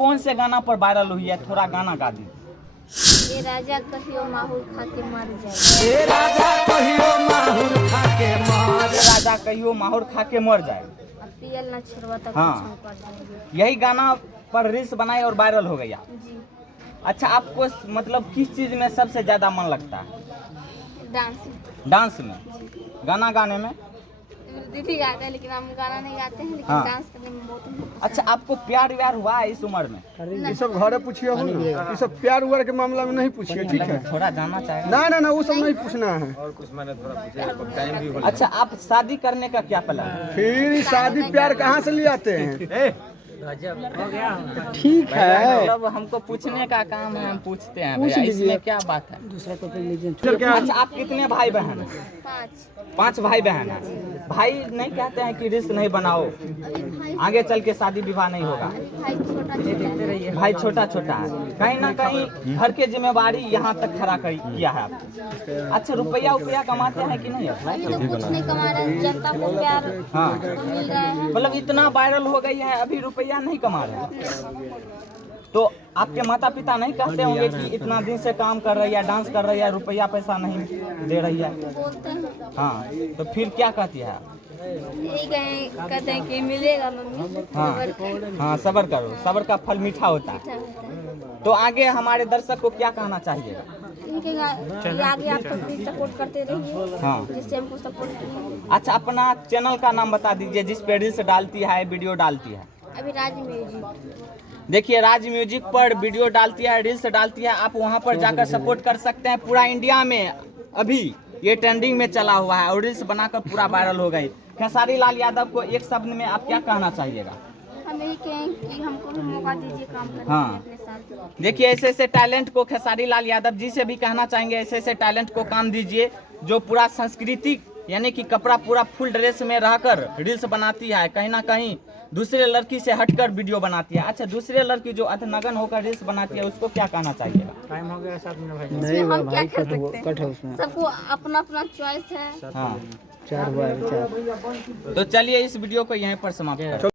कौन से गाना पर वायरल हुई है, थोड़ा गाना गा दी। ये राजा कहियो माहौल खा के मर जाए। ए राजा कहियो माहौर खा के मर, राजा कहियो माहौर खा के मर जाए। अब पियल न छोड़वा तक हाँ। कुछ हम कर जाएंगे। यही गाना पर रील्स बनाई और वायरल हो गया। जी। अच्छा, आपको मतलब किस चीज में सबसे ज्यादा मन लगता है? डांस। डांस में, गाना गाने में। दीदी गाते हैं लेकिन हम गाना नहीं गाते हैं, लेकिन हाँ। डांस करने में बहुत पसंद अच्छा, आपको प्यार व्यार हुआ है इस उम्र में? ये सब घरे पूछिए हो ना, ये सब प्यार उर के मामला में नहीं पूछिए, ठीक है? थोड़ा जानना चाहेगा। ना ना ना, वो सब नहीं पूछना है। अच्छा, आप शादी करने का क्या प्लान है? फिर शादी प्यार कहाँ से ले आते हैं? ठीक है, मतलब हमको पूछने का काम है, हम पूछते हैं भैया, इसमें क्या बात है? दूसरा टॉपिक लीजिए। अच्छा, आप कितने भाई बहन हैं? 5 भाई बहन हैं। भाई नहीं कहते हैं कि रिश्ता नहीं बनाओ, आगे चल के शादी विवाह नहीं होगा। भाई छोटा छोटा है, कहीं ना कहीं घर के जिम्मेवारी यहाँ तक खड़ा किया है आपको। अच्छा, रुपया कमाते हैं कि नहीं? कुछ नहीं कमा रहे, जनता को प्यार हाँ, मिल रहा है। मतलब इतना वायरल हो गई है, अभी रुपया नहीं कमा रहे हैं। तो आपके माता पिता नहीं कहते होंगे कि इतना दिन से काम कर रही है, डांस कर रही है, रुपया पैसा नहीं दे रही है? बोलते हैं। हाँ, तो फिर क्या कहती है? यही कहते हैं कि मिलेगा मम्मी। हाँ हाँ, सब्र करो, सब्र का फल मीठा होता है। तो आगे हमारे दर्शक को क्या कहना चाहिए? आगे आप सब भी सपोर्ट करते रहिए। हाँ। जिससे हमको सपोर्ट करिए। अच्छा, अपना चैनल का नाम बता दीजिए जिस पे रील्स डालती है, वीडियो डालती है। अभी राज म्यूजिक। देखिए, राज म्यूजिक पर वीडियो डालती है, रील्स डालती है, आप वहां पर जाकर सपोर्ट कर सकते हैं। पूरा इंडिया में अभी ये ट्रेंडिंग में चला हुआ है और रील्स बनाकर पूरा वायरल हो गई। खेसारी लाल यादव को एक शब्द में आप क्या कहना चाहिएगा? हम यही कहें कि हमको भी मौका दीजिए काम करने हाँ। में अपने साथ। देखिए, ऐसे ऐसे टैलेंट को खेसारी लाल यादव जी से भी कहना चाहेंगे, ऐसे ऐसे टैलेंट को काम दीजिए जो पूरा सांस्कृतिक यानी कि कपड़ा पूरा फुल ड्रेस में रहकर रील्स बनाती है, कहीं ना कहीं दूसरे लड़की से हटकर वीडियो बनाती है। अच्छा, दूसरे लड़की जो अधनगन होकर रील्स बनाती है उसको क्या कहना चाहिएगा? टाइम हो गया साथ में भाई। इसमें हम क्या कर सकते कट है हैं? उसमें। सबको अपना अपना चॉइस है। हाँ, 4 हुआ है 4। तो चलिए इस वीडियो को यहीं पर समाप्त करें।